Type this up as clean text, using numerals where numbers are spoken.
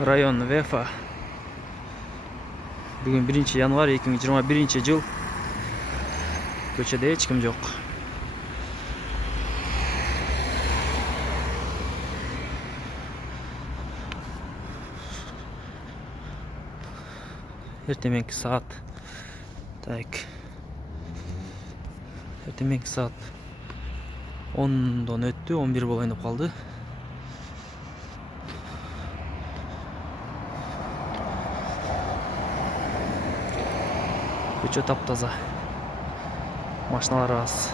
Район Вефа. Бүгін 1 январь 2021 жыл. Көчеде ешкім жоқ. Эртеменки саат. Так. Эртеменки саат 10-дон өттү, 11 болайын деп қалды. Көчө таптаза. Машиналар аз.